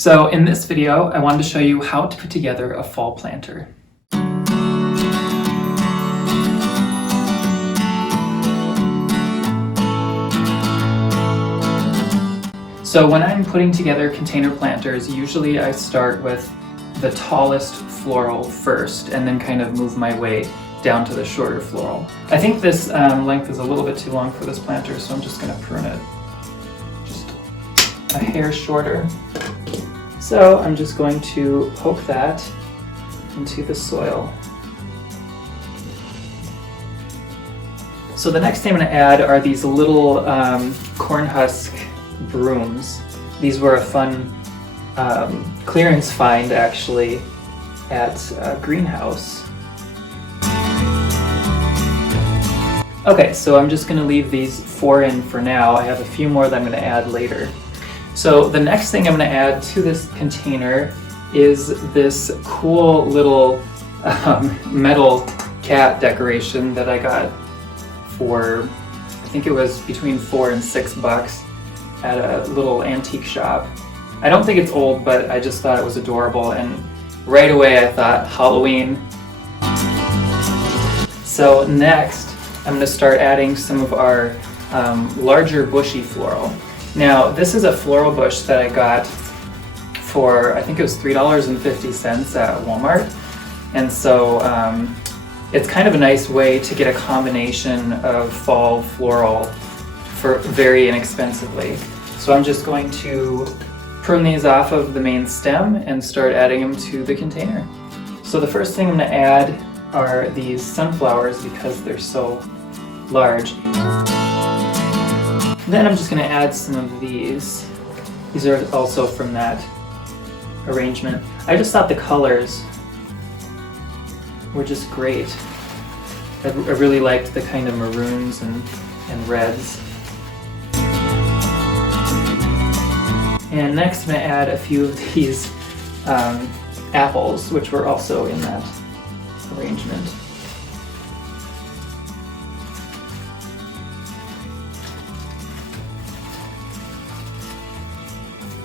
So in this video, I wanted to show you how to put together a fall planter. So when I'm putting together container planters, usually I start with the tallest floral first and then kind of move my way down to the shorter floral. I think this length is a little bit too long for this planter, so I'm just going to prune it just a hair shorter. So I'm just going to poke that into the soil. So the next thing I'm going to add are these little corn husk brooms. These were a fun clearance find actually at a greenhouse. Okay, so I'm just going to leave these 4 in for now. I have a few more that I'm going to add later. So the next thing I'm going to add to this container is this cool little metal cat decoration that I got for, I think it was between $4 and $6 at a little antique shop. I don't think it's old, but I just thought it was adorable, and right away I thought Halloween. So next I'm going to start adding some of our larger bushy floral. Now this is a floral bush that I got for, I think it was $3.50 at Walmart, and so it's kind of a nice way to get a combination of fall floral for very inexpensively. So I'm just going to prune these off of the main stem and start adding them to the container. So the first thing I'm going to add are these sunflowers because they're so large. Then I'm just going to add some of these. These are also from that arrangement. I just thought the colors were just great. I really liked the kind of maroons and reds. And next I'm going to add a few of these apples, which were also in that arrangement.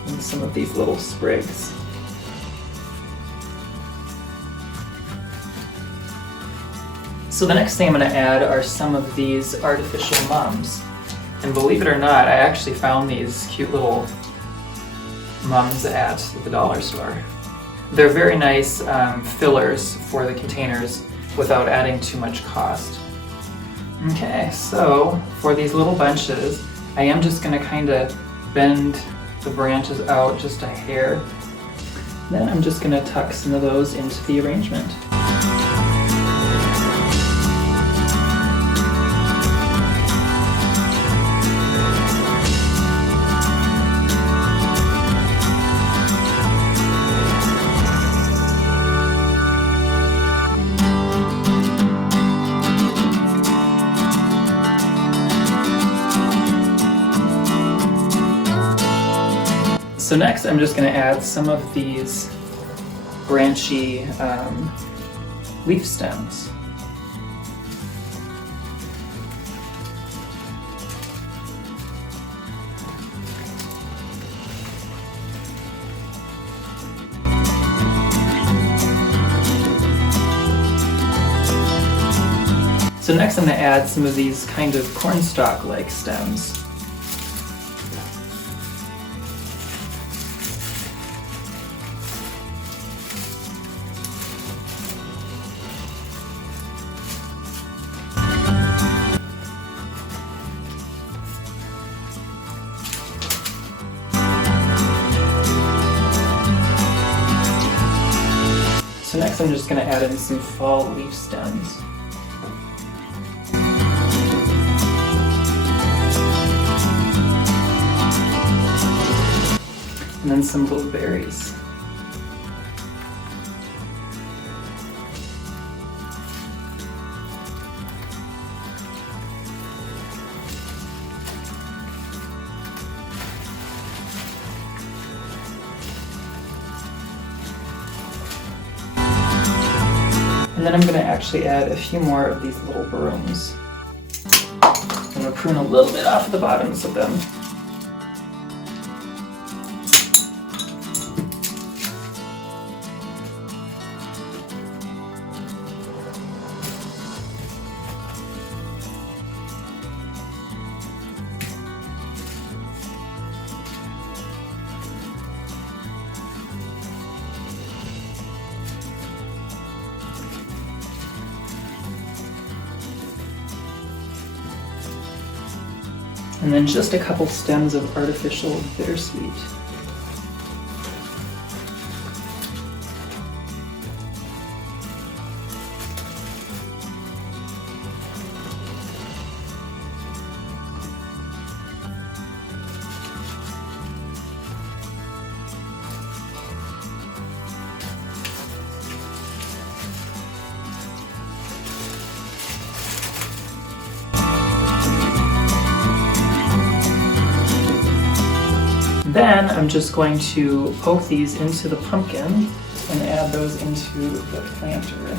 And some of these little sprigs. So the next thing I'm going to add are some of these artificial mums. And believe it or not, I actually found these cute little mums at the dollar store. They're very nice fillers for the containers without adding too much cost. Okay, so for these little bunches, I am just going to kind of bend the branches out just a hair. Then I'm just going to tuck some of those into the arrangement. So next I'm just going to add some of these branchy leaf stems. So next I'm going to add some of these kind of cornstalk-like stems. So next I'm just going to add in some fall leaf stems. And then some little berries. And then I'm going to actually add a few more of these little brooms. I'm going to prune a little bit off the bottoms of them. And then just a couple stems of artificial bittersweet. Then I'm just going to poke these into the pumpkin and add those into the planter.